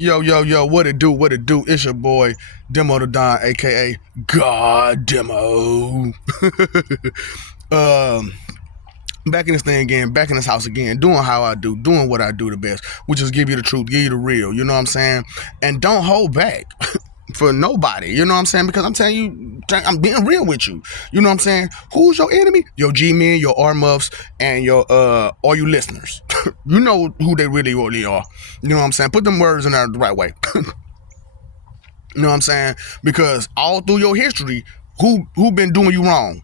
Yo, yo, yo, what it do? What it do? It's your boy, Demo the Don, aka God Demo. um, Back in this thing again, back in this house again, doing how I do, doing what I do the best, which is give you the truth, give you the real, you know what I'm saying? And don't hold back for nobody, you know what I'm saying? Because I'm telling you, I'm being real with you, you know what I'm saying? Who's your enemy? Your G-men, your R-muffs, and your all you listeners. You know who they really are. You know what I'm saying? Put them words in there the right way. You know what I'm saying? Because all through your history, who been doing you wrong?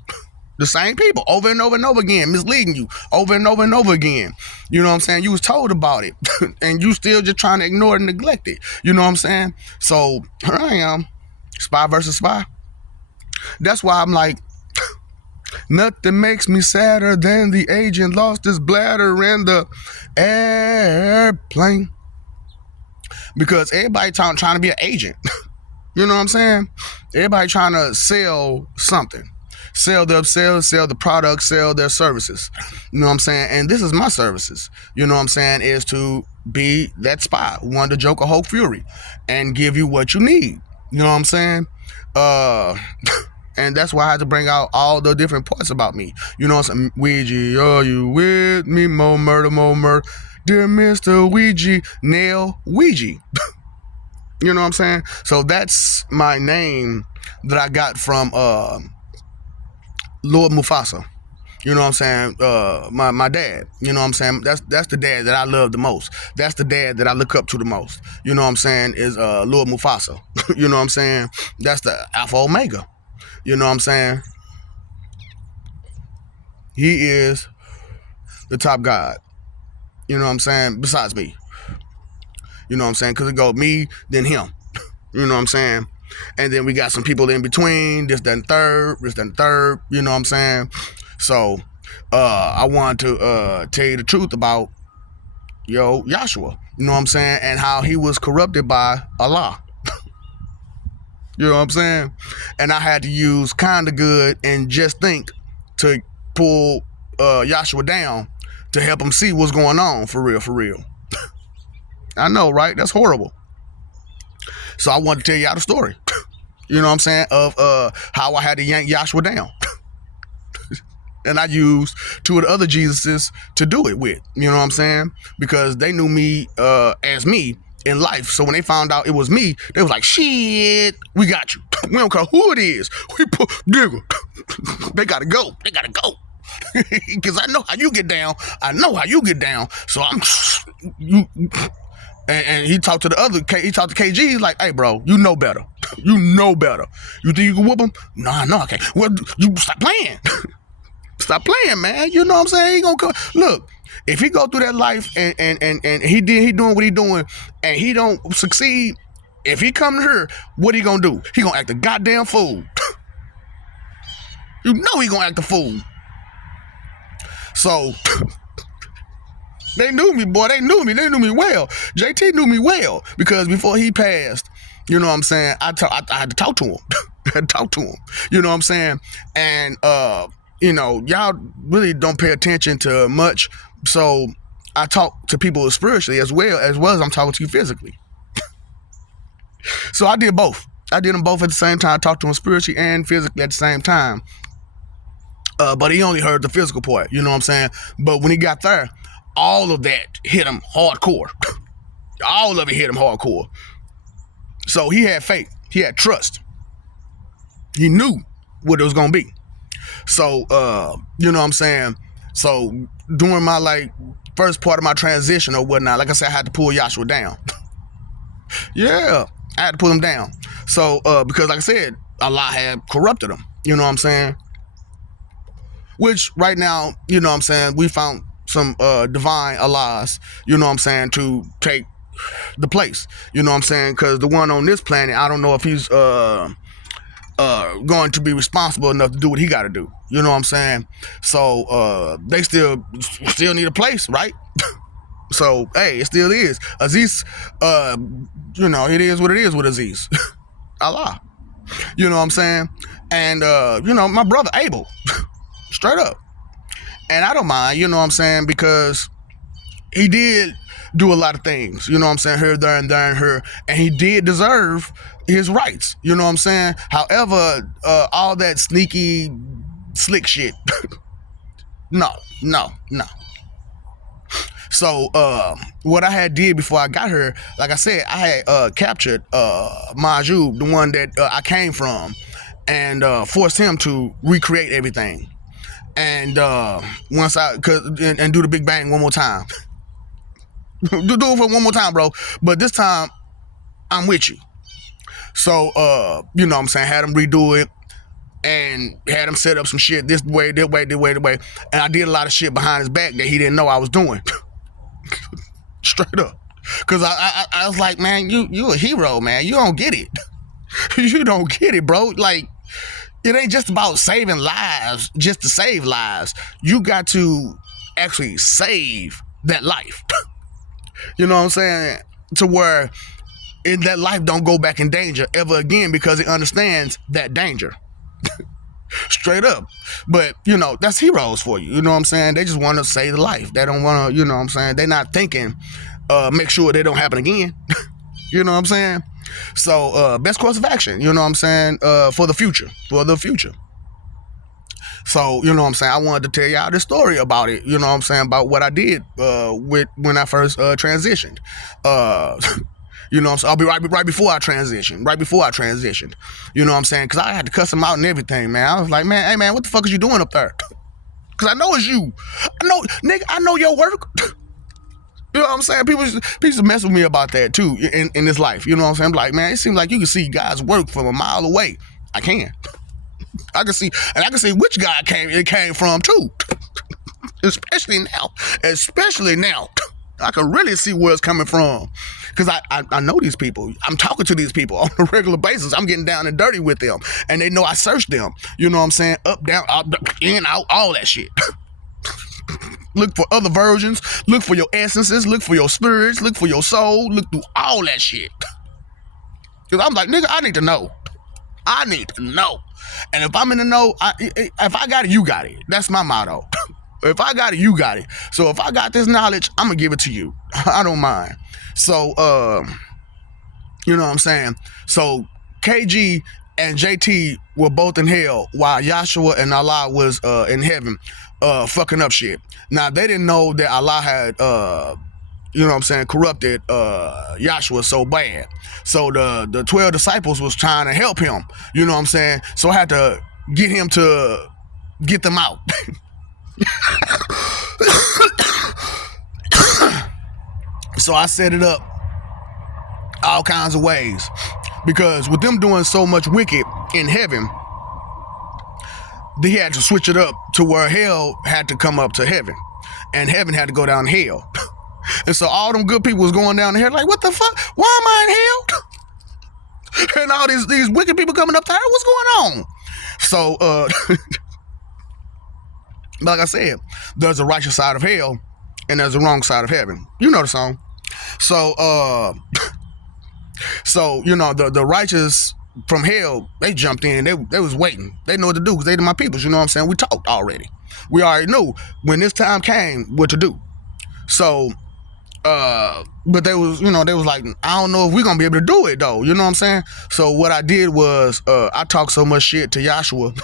The same people over and over and over again, misleading you over and over again. You know what I'm saying? You was told about it and you still just trying to ignore it and neglect it. You know what I'm saying? So here I am, spy versus spy. That's why I'm like, nothing makes me sadder than the agent lost his bladder in the airplane. Because everybody trying to be an agent. You know what I'm saying? Everybody trying to sell something. Sell the product, sell their services. You know what I'm saying? And this is my services. You know what I'm saying? Is to be that spy, Wonder, Joker, Hulk, Fury, and give you what you need. You know what I'm saying? And that's why I had to bring out all the different parts about me. You know what I'm saying? Ouija, are you with me? More murder, more murder. Dear Mr. Ouija, nail Ouija. You know what I'm saying? So that's my name that I got from Lord Mufasa. You know what I'm saying? My dad. You know what I'm saying? That's the dad that I love the most. That's the dad that I look up to the most. You know what I'm saying? Is Lord Mufasa. You know what I'm saying? That's the Alpha Omega. You know what I'm saying? He is the top god. You know what I'm saying? Besides me. You know what I'm saying? Because it goes me, then him. You know what I'm saying? And then we got some people in between, this, that, and third, you know what I'm saying? So, I wanted to tell you the truth about, Yahshua, you know what I'm saying? And how he was corrupted by Allah. You know what I'm saying? And I had to use kind of good and just think to pull Yahshua down to help him see what's going on, for real. I know, right? That's horrible. So I wanted to tell y'all the story. You know what I'm saying? Of how I had to yank Yahshua down. And I used two of the other Jesuses to do it with. You know what I'm saying? Because they knew me as me in life. So when they found out it was me, they was like, shit, we got you. We don't care who it is. We put nigga. They gotta go. Because I know how you get down. So I'm you. And he talked to the other, he talked to KG, he's like, hey, bro, you know better. You think you can whoop him? No, I can't. Well, you stop playing. Stop playing, man. You know what I'm saying? He gonna come. Look, if he go through that life and he doing what he doing and he don't succeed, if he come to her, what he gonna do? He gonna act a goddamn fool. You know he gonna act a fool. So... They knew me, boy. They knew me well. JT knew me well because before he passed, you know what I'm saying, I had to talk to him. You know what I'm saying? And, y'all really don't pay attention to much. So I talk to people spiritually as well as I'm talking to you physically. So I did both. I did them both at the same time. I talked to him spiritually and physically at the same time. But he only heard the physical part, you know what I'm saying? But when he got there, all of that hit him hardcore. All of it hit him hardcore. So he had faith. He had trust. He knew what it was going to be. So, you know what I'm saying? So during my, first part of my transition or whatnot, like I said, I had to pull Yahshua down. Yeah, I had to pull him down. So, because like I said, Allah had corrupted him. You know what I'm saying? Which right now, you know what I'm saying, we found some divine Allahs, you know what I'm saying, to take the place, you know what I'm saying, because the one on this planet, I don't know if he's going to be responsible enough to do what he got to do, you know what I'm saying. So they still need a place, right? So hey, it still is Aziz. It is what it is with Aziz. Allah, you know what I'm saying. And my brother Abel, straight up. And I don't mind, you know what I'm saying, because he did do a lot of things, you know what I'm saying, here, there, and here, and he did deserve his rights, you know what I'm saying. However, all that sneaky, slick shit, no. So, what I had did before I got here, like I said, I had captured Maju, the one that I came from, and forced him to recreate everything. And once and do the Big Bang one more time. do it for one more time, bro. But this time, I'm with you. So, you know what I'm saying, had him redo it, and had him set up some shit this way. And I did a lot of shit behind his back that he didn't know I was doing. Straight up. Because I was like, man, you a hero, man. You don't get it. You don't get it, bro. Like, it ain't just about saving lives just to save lives. You got to actually save that life. You know what I'm saying? To where that life don't go back in danger ever again, because it understands that danger. Straight up. But, you know, that's heroes for you. You know what I'm saying? They just want to save the life. They don't want to, you know what I'm saying? They're not thinking, make sure they don't happen again. You know what I'm saying? So, best course of action, you know what I'm saying? For the future. So, you know what I'm saying? I wanted to tell y'all this story about it, you know what I'm saying? About what I did when I first transitioned. You know what I'm saying? I'll be right before I transitioned. You know what I'm saying? Because I had to cuss him out and everything, man. I was like, man, hey, man, what the fuck is you doing up there? Because I know it's you. I know your work. You know what I'm saying? People used to mess with me about that, too, in this life. You know what I'm saying? I'm like, man, it seems like you can see God's work from a mile away. I can. I can see which God it came from, too. Especially now. I can really see where it's coming from. Because I know these people. I'm talking to these people on a regular basis. I'm getting down and dirty with them. And they know I search them. You know what I'm saying? Up, down, in, out, all that shit. Look for other versions. Look for your essences. Look for your spirits. Look for your soul. Look through all that shit. Because I'm like, nigga, I need to know. And if I'm in the know, if I got it, you got it. That's my motto. If I got it, you got it. So if I got this knowledge, I'm going to give it to you. I don't mind. So, you know what I'm saying? So, KG and JT were both in hell while Yahshua and Allah was in heaven fucking up shit. Now, they didn't know that Allah had, you know what I'm saying, corrupted Yahshua so bad. So, the 12 disciples was trying to help him. You know what I'm saying? So, I had to get him to get them out. So I set it up all kinds of ways, because with them doing so much wicked in heaven, they had to switch it up to where hell had to come up to heaven and heaven had to go down to hell. And so all them good people was going down to hell like, what the fuck? Why am I in hell? And all these wicked people coming up to hell, what's going on? So like I said, there's a righteous side of hell and there's a wrong side of heaven. You know the song. So, you know, the righteous from hell, they jumped in. They was waiting. They know what to do because they my peoples. You know what I'm saying? We talked already. We already knew when this time came what to do. So, but they was like, I don't know if we're going to be able to do it, though. You know what I'm saying? So what I did was I talked so much shit to Yahshua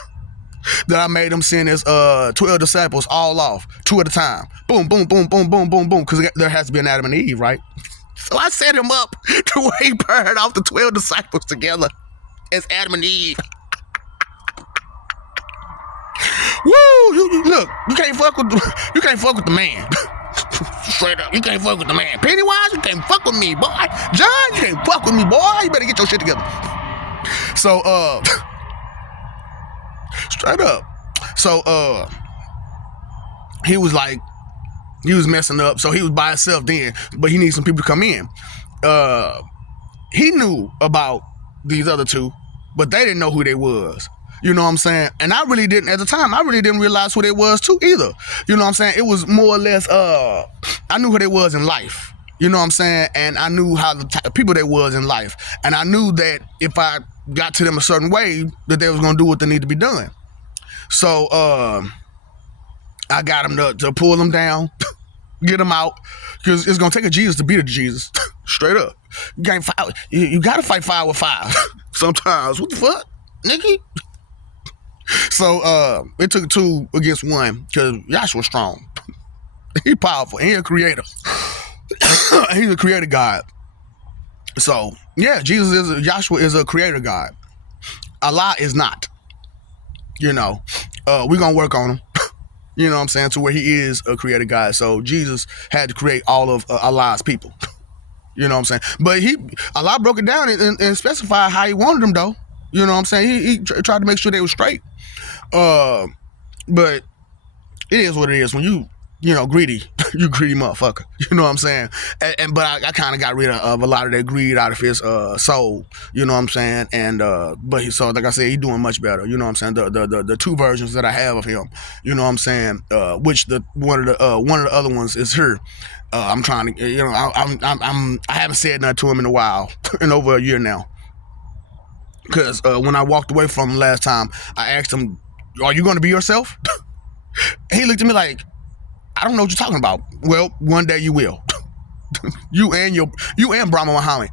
that I made him send his 12 disciples all off, 2 at a time. Boom, boom, boom, boom, boom, boom, boom. Because there has to be an Adam and Eve, right? So I set him up to where he paired off the 12 disciples together as Adam and Eve. Woo! Look, you can't fuck with the man. Straight up, you can't fuck with the man. Pennywise, you can't fuck with me, boy. John, you can't fuck with me, boy. You better get your shit together. So, straight up. So, he was messing up. So he was by himself then, but he needs some people to come in. He knew about these other 2, but they didn't know who they was. You know what I'm saying? And I really didn't, at the time, I really didn't realize who they was too either. You know what I'm saying? It was more or less, I knew who they was in life. You know what I'm saying? And I knew how the type of people they was in life. And I knew that if I got to them a certain way, that they was going to do what they need to be done. So, I got them to pull them down. Get them out, because it's gonna take a Jesus to beat a Jesus. Straight up, you can't fight. You gotta fight fire with fire. Sometimes, what the fuck, nigga? So it took 2 against 1 because Yahshua's strong. He's powerful. And he's a creator. He's a creator God. So yeah, Yahshua is a creator God. Allah is not. You know, we're gonna work on him. You know what I'm saying? To where he is a creator God. So Jesus had to create all of Allah's people. You know what I'm saying? But Allah broke it down and specified how he wanted them, though. You know what I'm saying? He tried to make sure they were straight. But it is what it is. When you know, greedy, you greedy motherfucker. You know what I'm saying? But I kind of got rid of a lot of that greed out of his soul. You know what I'm saying? And but so like I said, he's doing much better. You know what I'm saying? The 2 versions that I have of him. You know what I'm saying? Which one of the other ones is here. I'm trying to, you know, I haven't said nothing to him in a while, in over a year now. Because when I walked away from him last time, I asked him, "Are you going to be yourself?" He looked at me like, "I don't know what you're talking about." Well, one day you will. you and Brahma Muhammad.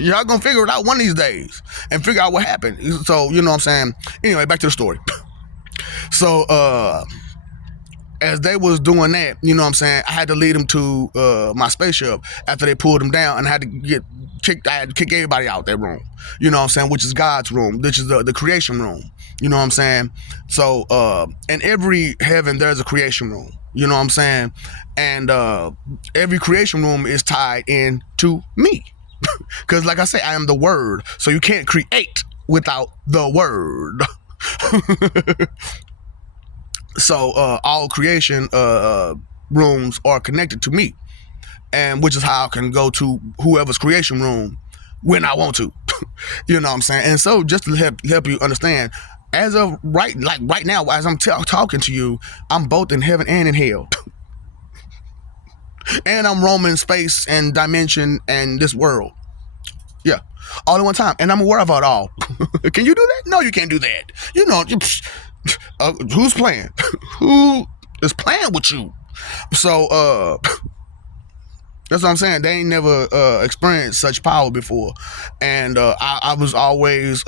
Y'all gonna figure it out one of these days and figure out what happened. So, you know what I'm saying? Anyway, back to the story. So, as they was doing that, you know what I'm saying, I had to lead them to my spaceship after they pulled them down, and I had to I had to kick everybody out that room. You know what I'm saying? Which is God's room, which is the creation room. You know what I'm saying? So, in every heaven, there's a creation room. You know what I'm saying? And every creation room is tied in to me. Because like I say, I am the word. So you can't create without the word. So all creation rooms are connected to me. And which is how I can go to whoever's creation room when I want to. You know what I'm saying? And so just to help you understand, as of right now, as I'm talking to you, I'm both in heaven and in hell. And I'm roaming space and dimension and this world. Yeah, all at one time. And I'm aware of it all. Can you do that? No, you can't do that. You know, who's playing? Who is playing with you? So, that's what I'm saying. They ain't never experienced such power before. And I was always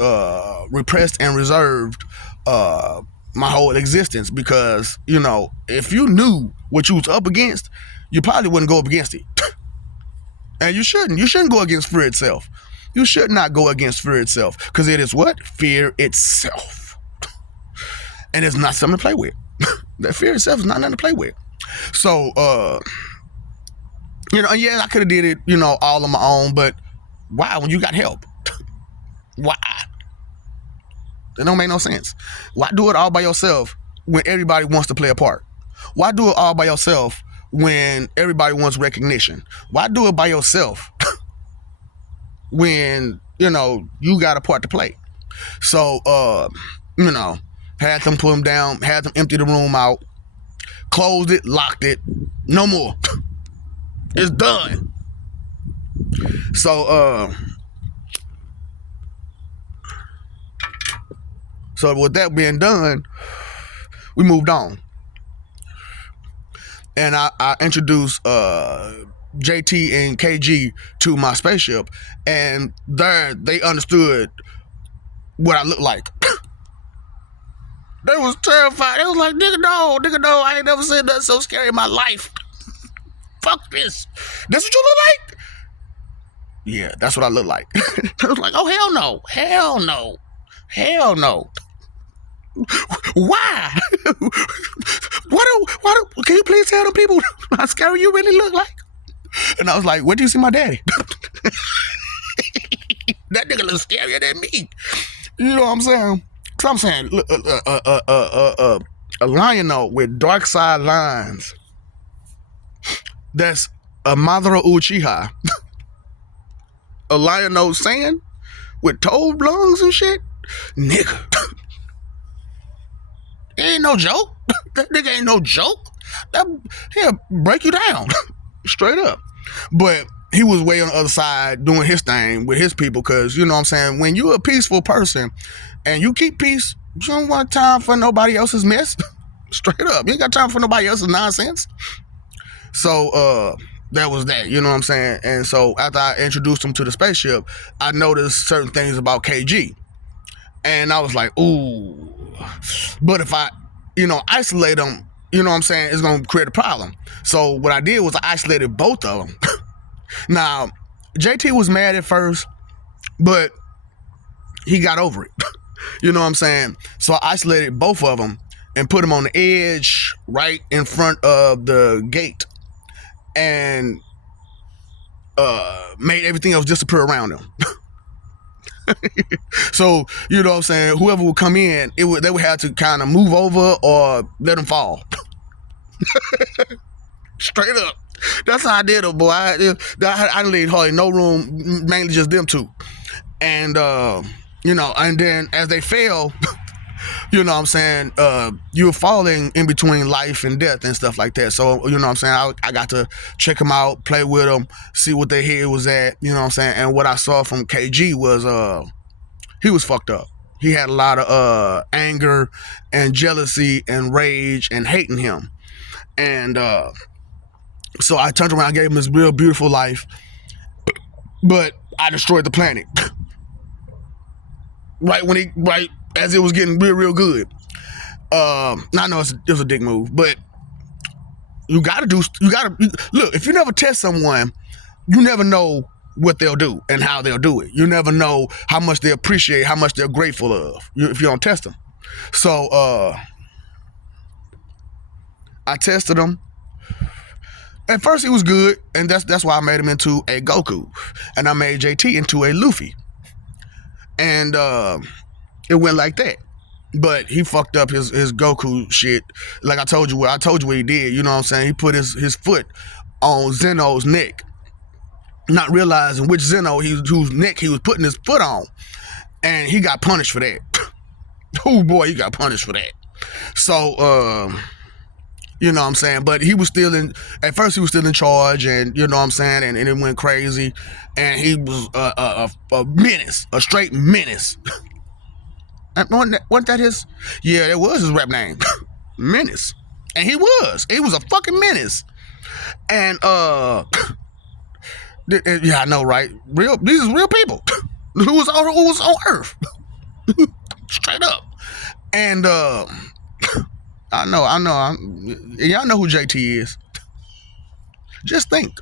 repressed and reserved my whole existence because, you know, if you knew what you was up against, you probably wouldn't go up against it. And you shouldn't. You shouldn't go against fear itself. You should not go against fear itself because it is what? Fear itself. And it's not something to play with. That fear itself is not nothing to play with. So, you know, yeah, I could have did it, you know, all on my own, but why when you got help? Why? That don't make no sense. Why do it all by yourself when everybody wants to play a part? Why do it all by yourself when everybody wants recognition? Why do it by yourself when, you know, you got a part to play? So, you know, had them pull them down, had them empty the room out, closed it, locked it, no more. It's done. So with that being done, we moved on. And I introduced JT and KG to my spaceship, and there they understood what I looked like. They was terrified. They was like, nigga, no, I ain't never seen nothing so scary in my life. Fuck this. That's what you look like? Yeah, that's what I look like. I was like, oh, hell no. Hell no. Hell no. Why? Why do, can you please tell them people how scary you really look like? And I was like, where do you see my daddy? That nigga looks scarier than me. You know what I'm saying? Cause I'm saying, a lion note with dark side lines. That's a Madara Uchiha. A lion nose sand with toad lungs and shit. Nigga. It ain't no joke. That nigga ain't no joke. He'll break you down. Straight up. But he was way on the other side doing his thing with his people because, you know what I'm saying, when you're a peaceful person and you keep peace, you don't want time for nobody else's mess. Straight up. You ain't got time for nobody else's nonsense. So that was that, you know what I'm saying? And so after I introduced him to the spaceship, I noticed certain things about KG. And I was like, ooh. But if I, isolate them, you know what I'm saying, it's going to create a problem. So what I did was I isolated both of them. Now, JT was mad at first, but he got over it. You know what I'm saying? So I isolated both of them and put them on the edge right in front of the gate and made everything else disappear around them. So, you know what I'm saying, whoever would come in, they would have to kind of move over or let them fall. Straight up. That's how I did it, boy. I didn't leave hardly no room, mainly just them two. And, and then as they fell, you know what I'm saying, you're falling in between life and death and stuff like that. So, you know what I'm saying, I got to check them out, play with them, see what their head was at, you know what I'm saying. And what I saw from KG was he was fucked up. He had a lot of anger and jealousy and rage and hating him. And so I turned around, I gave him this real beautiful life, but I destroyed the planet. Right as it was getting real good. I know it was a dick move, but you gotta look, if you never test someone, you never know what they'll do and how they'll do it. You never know how much they appreciate, how much they're grateful of, if you don't test them. So I tested him. At first he was good, and that's why I made him into a Goku, and I made JT into a Luffy. And it went like that. But he fucked up his Goku shit. Like I told you what he did. You know what I'm saying? He put his foot on Zeno's neck, not realizing which Zeno whose neck he was putting his foot on. And he got punished for that. Oh boy, he got punished for that. So you know what I'm saying? But he was at first he was still in charge, and you know what I'm saying, and it went crazy. And he was a menace, a straight menace. Wasn't that his? Yeah, that was his rap name. Menace. And he was a fucking menace. And yeah, I know, right? These are real people who was on Earth. Straight up. And I know. Y'all know who JT is. Just think.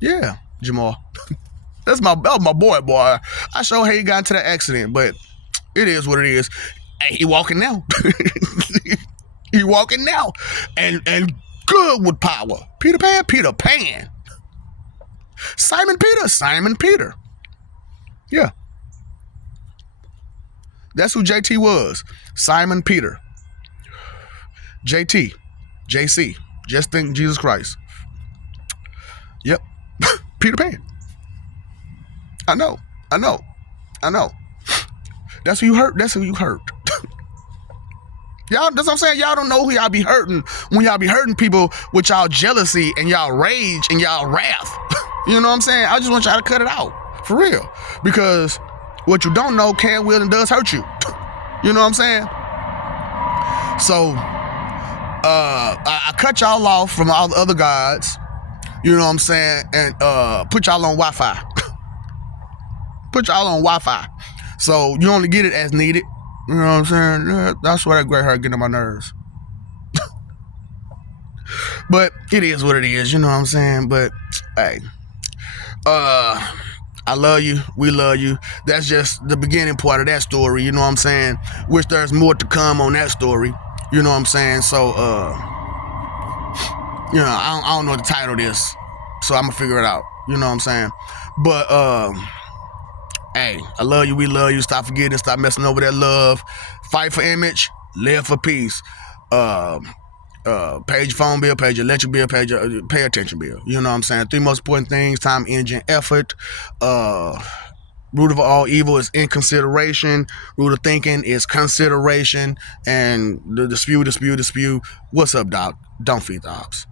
Yeah, Jamal. That's my boy. I sure hate he got into that accident, but it is what it is. Hey, he walking now. He walking now. And good with power. Peter Pan. Simon Peter. Yeah. That's who JT was. Simon Peter. JT. JC. Just think Jesus Christ. Yep. Peter Pan. I know. That's who you hurt. Y'all, that's what I'm saying. Y'all don't know who y'all be hurting when y'all be hurting people with y'all jealousy and y'all rage and y'all wrath. You know what I'm saying? I just want y'all to cut it out. For real. Because what you don't know can, will, and does hurt you. You know what I'm saying? So, I cut y'all off from all the other gods. You know what I'm saying? And put y'all on Wi-Fi. So you only get it as needed. You know what I'm saying? That's why that gray hair getting on my nerves. But it is what it is. You know what I'm saying? But hey, I love you. We love you. That's just the beginning part of that story. You know what I'm saying? Wish there's more to come on that story. You know what I'm saying? So I don't know what the title is, so I'm gonna figure it out. You know what I'm saying? But hey, I love you. We love you. Stop forgetting. Stop messing over that love. Fight for image. Live for peace. Pay your phone bill. Pay your electric bill. Pay attention bill. You know what I'm saying? 3 most important things: time, energy, and effort. Root of all evil is inconsideration. Root of thinking is consideration. And the spew. What's up, Doc? Don't feed the ops.